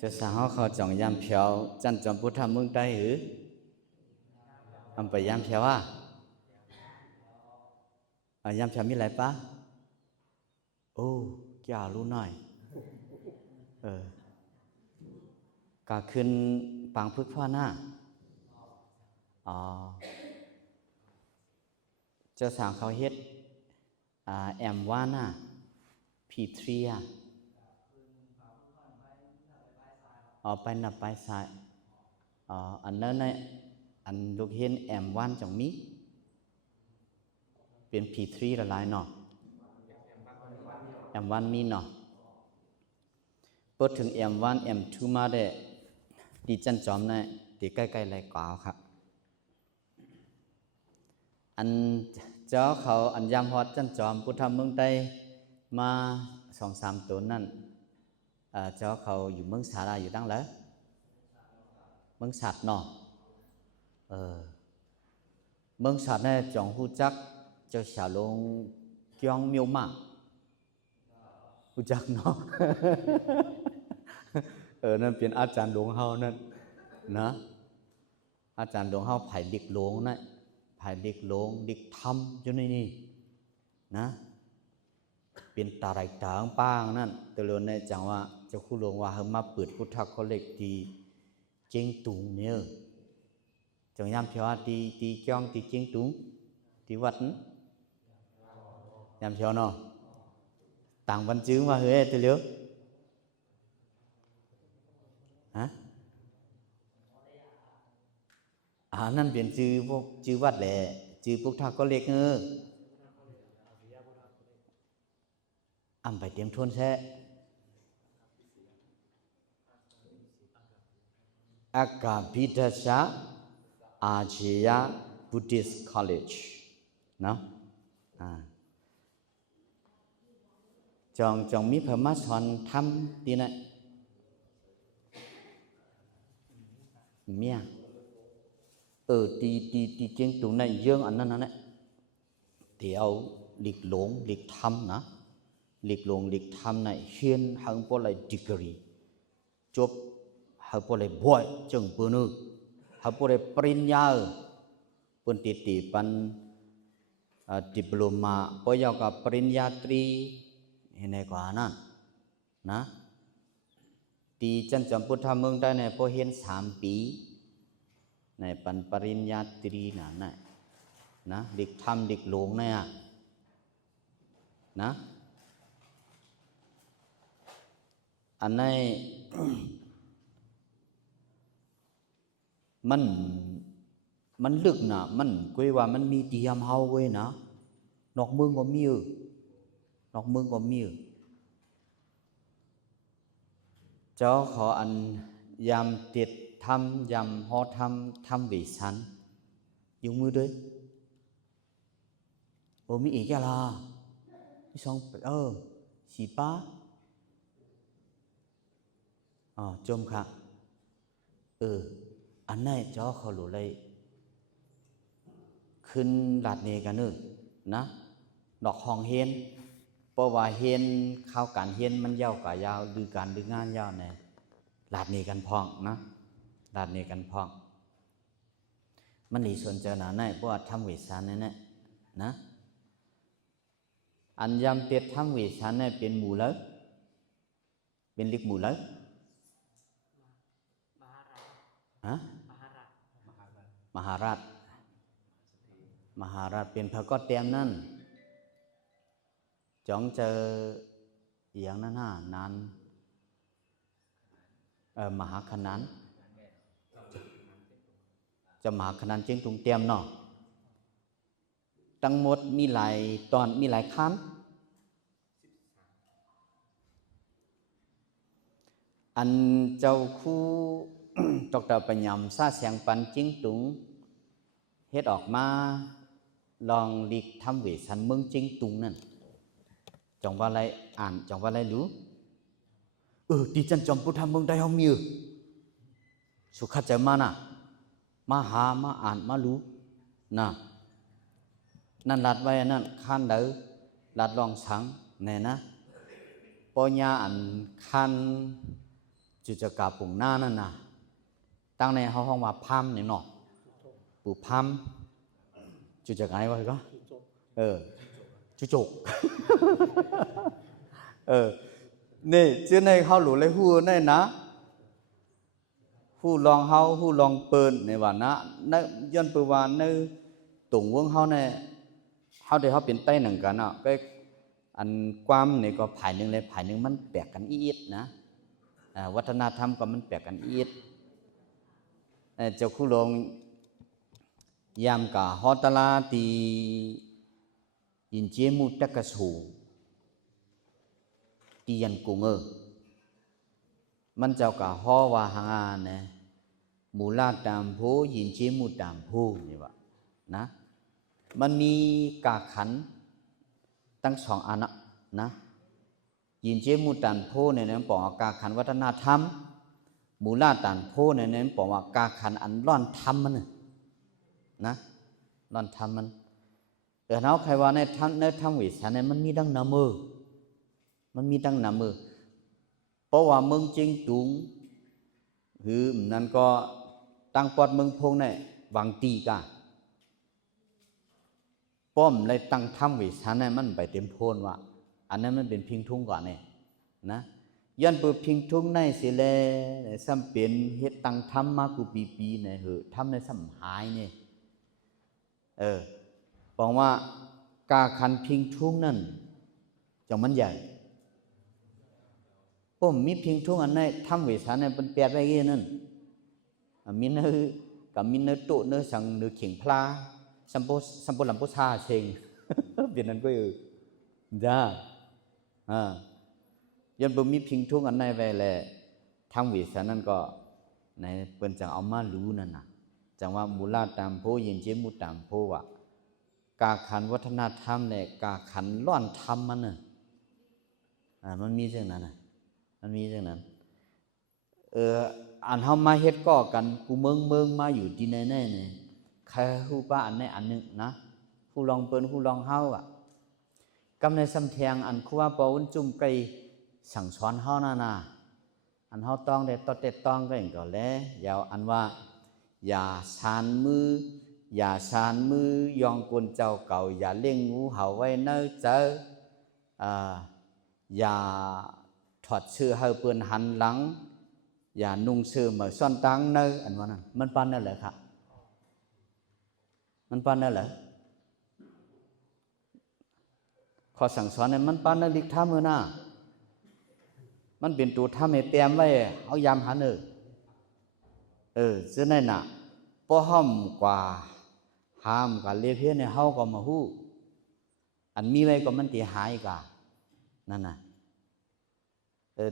จะสาวเขาจ่องยามเพียวจันจอมพุทธมึงได้หรืออำไปยามเพียวยามเพียวมีอะไรปะโอ้อย่ารู้หน่อยกาขึ้นปางพึกพ่อหน้าเจ้าสาวเขาเฮ็ดแอมว่าน่ะพีทรีไปนับไปสายอันนั้นเนี่ยอันลูกเห็นแอมวันจังมีเป็นพีทรีละลายเนาะแอมวันมีเนาะเปิดถึงแอมวันแอมทูมาได้ดีจันจอมเนี่ยตีใกล้ๆไรกว่าครับอันเจ้าเขาอันยามฮอดจันจอมพุทธเมืองได้มา2-3 ตัวนั่นเจ้าเขาอยู่เมืองสาราอยู่ตั้งแล้วเมืองสัตว์เนาะเมืองสัตว์เนี่ยจองหูจักเจ้าสาวลงเกียงเมียวมาหูจักเนาะ นั่นเป็นอาจารย์หลวงเฮานั่นนะอาจารย์หลวงเฮาไผ่เด็กหลวงนั่นไผ่เด็กหลวงเด็กธรรมอยู่ในนี่นะเป็นตาไรตาของป้างนั่นแต่เรื่องในจังว่าเจ้าคู่หลวงว่าเฮามาเปิดพุทธคอลเลกที่เจียงตุงเนี่ยจังยามเพียวที่จ้องที่เจียงตุงที่วัดยามเพียวเนาะต่างวันchứngว่าเฮ้ยตัวเลี้ยวนั่นเป็นชื่อพวกชื่อวัดแหละชื่อพุทธคอลเลกไปเตรียมทวนแท้อากาพิทชาอาเชียบุติสคอลเลจเนาะจองมีพระสอนทำดีนะเมียตีเจียงตุงในเยื่องอันนั้นนะเดี๋ยวหลีกหลงหลีกทำนะหลีกหลงหลีกทำในเฮียนหังพอเลยดีกรีจบหังพอเลยบ่อยจังปืนหังพอเลยปริญญาปนติปันดิปโลมาพอยาวกับปริญญาตรีเห็นไหมกว่านั้นนะตีจันจำพุทธเมืองได้ในพอเห็น3 ปีในปันปริญญาตรีนะเด็กทำเด็กหลวงเนี่ยนะอันนี้ มันลึกนะมันคุยว่ามันมีเตรียมเฮาเว้ยนะนอกเมืองก็มีนอกเมืองก็มีเจ้าขออันยามติดทำยำฮอทำวิสันdùngมือด้วยมีอีกอะไรที่สีป้าจมค่ะอันนี้เจ้าเขาหลุดเลยขึ้นหลัดเนกันนะดอกห้องเฮียนเพราะว่าเฮียนข้าวการเฮียนมันยาวกว่ายาวดูการดูงานยาวในหลัดเนกันพองนะหลัดเนกันพองมันหลีส่วนเจอหนาในเพราะว่าทำวิสานนั่นนะอันยำเตียดทำวิสานเนี่ยเป็นหมู่เลิกเป็นลิกหมู่เลิกมหาราชเป็นพระก็เตรียมนั่นจ้องเจออย่างนั้นนั้นมหาขนานจะมหาขนานจึงตุงเตรียมเนาะทั้งหมดมีหลายตอนมีหลายขั้นอันเจ้าคู่ตกแต่ปัญญามซาเสียงปันจิ้งตุงเฮ็ดออกมาลองหลีกทำเวสันเมืองจิ้งตุงนั่นจองว่าอะไรอ่านจองว่าอะไรรู้ที่จันจอมพุทธเมืองได้ห้องมีสุขใจมานะมาหามาอ่านมารู้นะนั่นลัดไว้นั่นขั้นเด้อลัดลองสังเนี่ยนะปอยาอันขั้น จุจะกาปุ่งหน้านั่นน่ะตั้งในห้องว่าพัมเนี่ยเนาะปู่พัมจุจะกายว่าก็จุจกนี่ชื่อในเขาหลุเลยฮู้ในนะฮู้ลองเฮาฮู้ลองเปิ้นในว่านะในย้อนเปิ้นว่าในตุงวงเฮาเนี่ยเฮาได้เฮาเป็นไต้หนึ่งกันเนาะก็อันความนี่ก็ภายหนึ่งเลยภายหนึ่งมันแปลกกันอีดนะวัฒนธรรมก็มันแปลกกันอีดเจ้าคู่ลงยามกะฮอตลาตียินเจมุตะกะสูตียันกุงมันเจ้ากะฮอว่าหางานเนี่ยมูลาตามโพยินเจมุตามโพนี่ว่านะมันมีกาขันตั้งสองอันนะยินเจมุตันโพเนี่ยนั้นบอกว่ากาขันวัฒนธรรมมูลาตันโพเนี่ยนั้นบอกว่ากาขันอันร่อนธรรมมันนะร่อนธรรมมันเอาใครว่าในธรรมวิสัยเนี่ยมันมีดังนามือมันมีดังนามือเพราะว่าเมืองจิงตุงหือนั่นก็ตั้งปอดเมืองพงเนี่ยบางตีกาป้อมเลยตั้งธรรมวิสัยเนี่ยมันไปเต็มโพนว่าอันนั้นมันเป็นพิงทุ่งก่อนเนี่ยนะย้อนเปิดพิงทุ่งในสิแลซ้ำเป็นเฮ็ดตั้งธรรมมากูปีเนี่ยเหอะทำในซ้ำหายเนี่ยบอกว่ากาขันพิงทุ่งนั่นจังมันใหญ่ป้อมมีพิงทุ่งอันไหนธรรมวิสัยเนี่ยเป็นแปดไว้กี่นั่นมีเนื้อกับมีเนื้อโตเนื้อสังเนื้อเข่งพลาสัมโพลำโพชาเชงเบียนนั้นก็จ้ายันบ่มีพิงทุ่งอันไหนไว้แลทำวิสัยนั้นก็ในเปิ้นจังเอามารู้นั่นน่ะจังว่ามูลาตามโพยินเจมุตามโพว่ากาขันวัฒนธรรมเนี่ยกาขันร่อนธรรมมันน่ะมันมีจังนั้นน่ะมันมีจังนั้นอันเฮามาเฮ็ดก่อกันกูเมืองมาอยู่ที่ไหนๆเนี่ยใครฮู้ป้าอันไหนอันนึงนะฮู้ลองเปิ้นฮู้ลองเฮากำในสำเทียงอันคือว่าปอวุ้นจุ่มไก่สั่งสอนเฮานาอันเฮาต้องได้ตอเต็ดต้องก็อย่างก็แล้วยาวอันว่าอย่าสานมือยองกวนเจ้าเก่าอย่าเลี้ยงงูเห่าไว้เนื้อเจออย่าถอดเสื้อให้เปื้อนหันหลังอย่านุ่งเสื้อเหมือนซ่อนตังเนื้ออันว่านั้นมันปานนั่นแหละครับมันปานนั่นแหละข้อสั่งสอนเนี่ยมันปานนั่นลิกท่ามือหน้ามันเป็นตัวท่าให้เตรียมไว้เอายามหันซึ่งนั่นน่ะพอห้อมกว่าห้ามกับเลี้ยเพี้ยเนี่ยเฮาก็มาฮู้อันมีไว้ก็มันตีหายกะนั่นน่ะ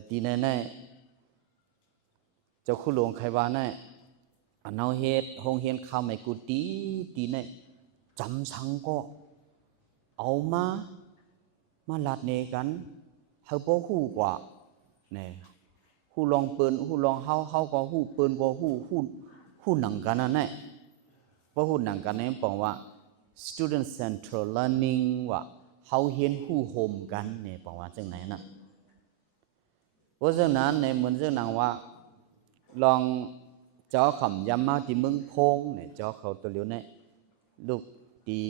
ตีในเจ้าคู่หลวงใครว่าในอันเอาเฮ็ดโรงเรียนเข้าไม่กูตีในจำสังก็เอามาลัดเนกันเฮาบ่ฮู้กว่าเนี่ยฮู้ลองเปิ้นฮู้ลองเฮาก็ฮู้เปิ้นก็ฮู้หนังกันนั่นแหละบ่ฮู้หนังกันเนี่ยบอกว่า student central learning ว่าเฮาเรียนฮู้โฮมกันเนี่ยบอกว่าจังไหนน่ะเพราะฉะนั้นในเหมือนจังนั้นว่าลองเจ้าขำยามมาที่เมืองพงเนี่ยเจ้าเขาตัวเหลียวเนี่ยลูกที่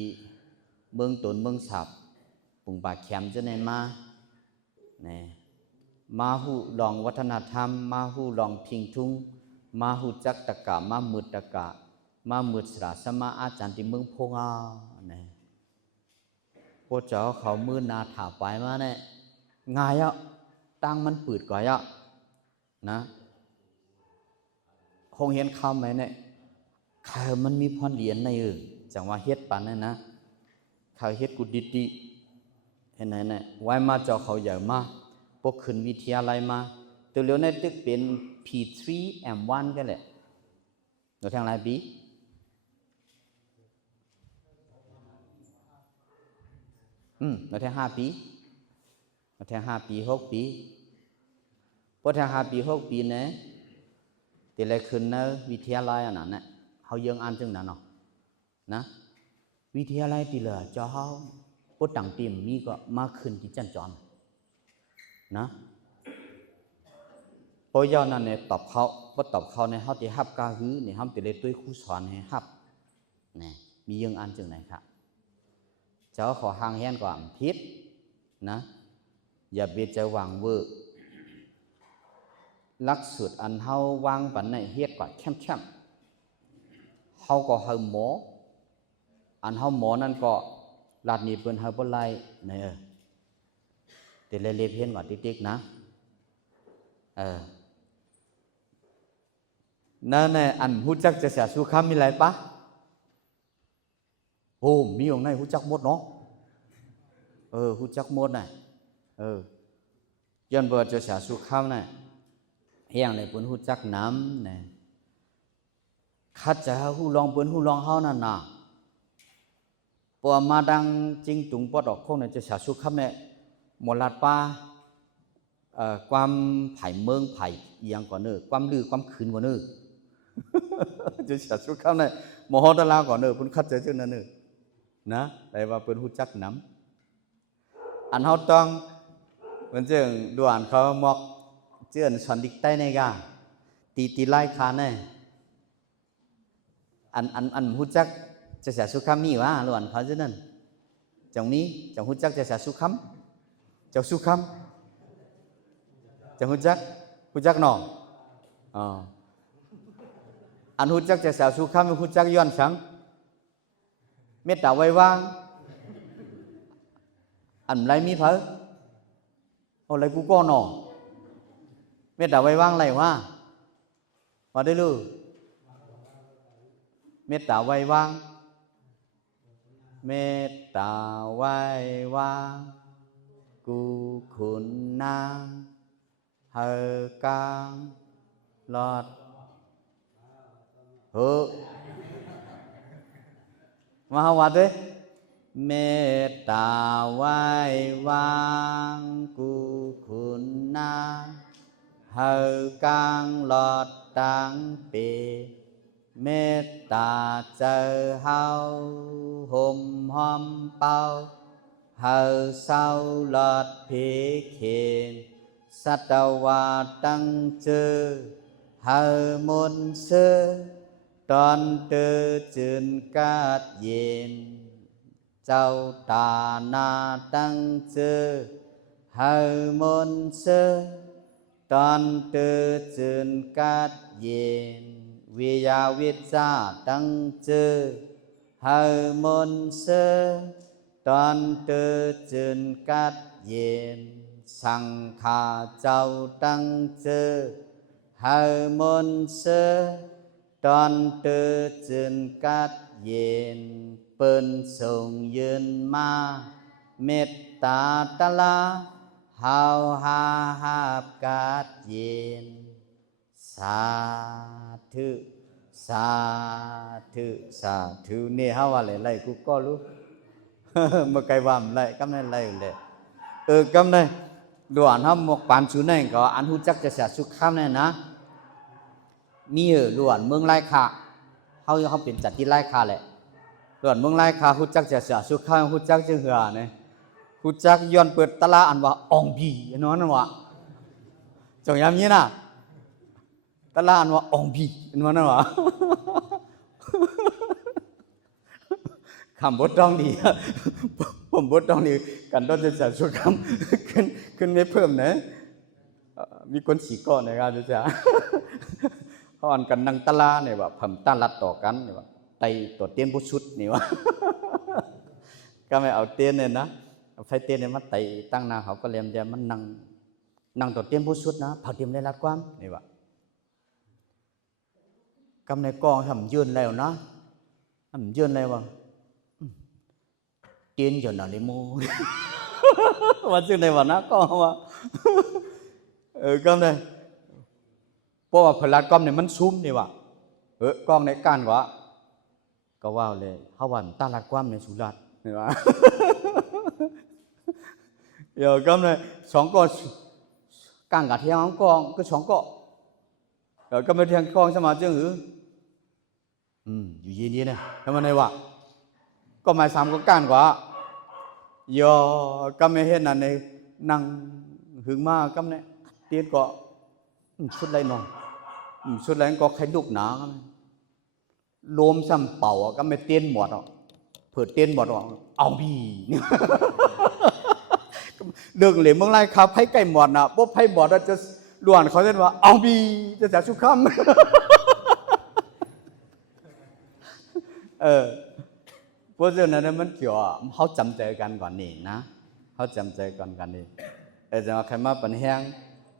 เมืองตนเมืองสับปุ่งปากแคมจะไหนมาเนี่ยมาหูลองวัฒนธรรมมาหูลองพิงทุ่งมาหูจักตะกะมามืดตะกะมามืดสระสมาอาจารย์ที่เมืองพงเนี่ยพวกเจ้าเขามือนาถาไปมาเนี่ยง่ายอ่ะตั้งมันปืดก่อยอ่ะนะคงเห็นคำไหมเนี่ยเขามันมีพรเหรียญในจังว่าเฮ็ดปันเนี่ยนะเขาเฮ็ดกุดิติเห็นไหมเนี่ยไว้มาเจ้าเขาใหญ่มาพวกขึ้นวิทยาลัยมาตัวเลี้ยวในตึกเป็น P3M1 กันแหละหนูทางไรปีหนูทาง5 ปีหนูทาง5 ปี6 ปีพอทาง5 ปี6 ปีเนี่ยแต่ละคืนในวิทยาลัยอันนั้นเนี่ยเขายังอ่านจังนั้นเนาะนะวิทยาลัยที่เหลือเจ้าเขาพวกต่างทีมมีก็มาขึ้นที่จันจอมนะพ พอยอนั่นเนี่ยตอบเขาบ่ตอบเขาในเฮาสิฮับกาหือเนี่ยเฮาสิเลยตุ้ยครูสอนให้ฮับนี่มียังอันจังไหนครับเจ้าขอหางแฮนก่อนผิดนะอย่าเบียดจะวางเวอร์ลักสูตรอันเฮาวางปันในเฮ็ดกว่าแคมๆเฮาก็เฮาหมออันเฮาหมอนั่นก็ลาดนี้เปิ้นเฮาบ่ไล่นี่แต่เลยเล็บเห็นว่าติ๊กๆนะนั่นแหละอันฮู้จักจะเสียสุขมีอะไรปะโอ้มีองค์ไหนฮู้จักหมดเนาะฮู้จักหมดน่ะย้อนเบิดจะเสียสุขน่ะเฮียงเลยเปิ้นฮู้จักน้ำน่ะคัดจะฮู้ลองเปิ้นฮู้ลองเฮานั่นน่ะปอมาดังจริงตุงปอดอกคงเนี่ยจะเสียสุขเนี่ยหมดลาดป้าความไผ่เมืองไผ่ยังก่อนเนอความลือความขืนก่อนเนอจะเสียสุขเนี่ยมโหตะลาก่อนเนอเพิ่นคัดเจอจังนั้นเนอนะแต่ว่าเปิ้นฮู้จักน้ำอันเฮาต้องเพิ่นจึงด่วนเขามอกเจื้อนสันดิกใต้ในกาตีไล่คาเนี่ยอันฮู้จักจะเสียสุขมีวะด่วนเขาจังนั้นจังนี้จังฮู้จักจะเสียสุขเจ้าสุขจังฮู้จักหนออันฮู้จักจะเสียสุขมีฮู้จักย้อนสังเมตตาไว้วางอันไรมีเผอเอาไรกูก็หนอเมตตาไว้วางไรวะมาได้เลยเมตตาไว้วางเมตตาไว้วางกูขุนนางเฮอกางลอดมาหวัดเลยเมตตาไว้วางกูขุนนางเฮอกางลอดตังเปเมตตาเจอเฮาห่มหอมเป่าเฮาเศร้าลอดเพเคนสัตวาตั้งเจอเฮามนเสตอนเตอจืนกาดเย็นเจ้าตานาตั้งเจอเฮามนเสตอนเตอจืนกาดเย็นวิยาวิจาตั้งเจอเฮามนเสตอนเตอจืนกาดเย็นสังฆาเจ้าตั้งเจอเฮามนเสตอนเตอจืนกาดเย็นเปิ้นส่งยืนมาเมตตาตะลาเฮาหาหาบกาดเย็นสาธุสาธุสาธุนี่เฮาว่าไล่กูก็รู้เมื่อไกลว่ามไล่กำนั้นไล่เลยกำนั้นด่วนเฮาหมกปานสุนัยก็อันฮู้จักจะเสียสุขค่ำนั่นนะมีด่วนเมืองไร่ค่าเฮาเป็นจัดที่ไร่ค่าแหละด่วนเมืองไร่ค่าฮู้จักจะเสียสุขค่ำฮู้จักจึงเหือเนี่ยฮู้จักย้อนเปิดตลาดอันว่าอองบีนั่นว่าจงยามนี้น่ะตลาดอันว่าอองบีนั่นว่าคำบทต้องดีผมบทต้องดีกันต้นจะจัดสุขค่ำขึ้นไม่เพิ่มนะมีคนสีก้อนนะครับทุกท่านเขาอ่านกันนังตะลาเนี่ยว่าผมตาลัดต่อกันเนี่ยว่าไตตัวเตียนผู้ชุดนี่ว่าก็ไม่เอาเตียนเนี่ยนะไฟเตียนเนี่ยมันไตตั้งนาเขาก็เลียมเดียมันนั่งตัวเตียนผู้ชุดนะเผาเตียมได้รัดความนี่ว่ากำในกองทำยืนแล้วนะทำยืนแล้วว่าเตียนอยู่หน้าลิโมว่าจึงในวันนั้นก็ว่ากำในเพราะว่าพลัดกล้องเนี่ยมันซุ้มนี่ว่ะกล้องในการวะก็ว่าเลยเฮาวันตาลัดความในสุรัตนี่ว่ะเดี๋ยวกำในสองก้อนกลางกับเทียงกองก็สองก้อนเดี๋ยวก็ไม่เทียงกองสมาจึงอยู่เย็นๆเนี่ยทำไมวะก็หมายสามก็การกว่าโยก็ไม่เห็นนั่นเลยนั่งหึงมากกำเนี่ยเตียนก็ ชุดไรนอนชุดไรก็ใครลูกหนาโลมซ้ำเป่าก็ไม่เตี้ยนหมดอ่ะเผื่อเตี้ยนหมดอ่ะเอาบีเรื่องเหลวเมืองไรครับให้ไก่หมดนะปุ๊บให้หมดจะล้วนเขาเรียกว่าเอาบีจะจับชุกคำเพราะฉะนั้นมันเกี่ยวเขาจำใจกันก่อนนี่นะเขาจำใจกันนี่จะมาใครมาปัญหา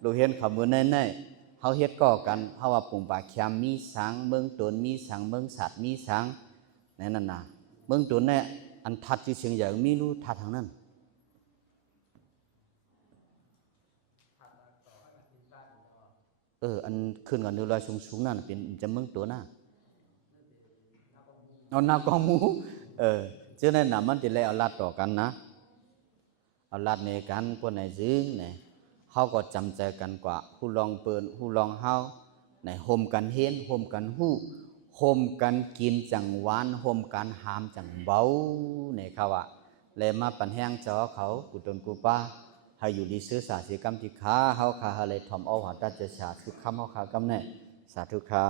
เราเห็นขมือแน่ๆเขาเฮ็ดก่อกันเขาว่าปุ่งปากแคมมีสังเมืองตนมีสังเมืองสัตว์มีสังนั่นน่ะเมืองตนเนี่ยอันทัดที่เชียงใหญ่มีรู้ทัดทางนั้นอันขึ้นกันดูลอยสูงๆนั่นเป็นจะเมืองตัวน่ะเอาหน้ากองมูเจ้าเนี่ยน่ะมันจะเลยเอาลัดต่อกันนะเอาลัดในกันพวกไหนซึ้งเนี่ยเขาก็จำใจกันกว่าผู้ลองเปิดผู้ลองเฮาในโฮมกันเห็นโฮมกันหู้โฮมกันกินจังหวานโฮมกันหามจังเบาเนี่ยเขาว่าเลยมาปันแห้งจอเขากุตนกุป้าให้อยู่ดีซื้อสาธิกรรมที่ค้าเฮาคาเลยทอมเอาหัวตัดจะสาธุคำเฮาคากำเนี่ยสาธุคา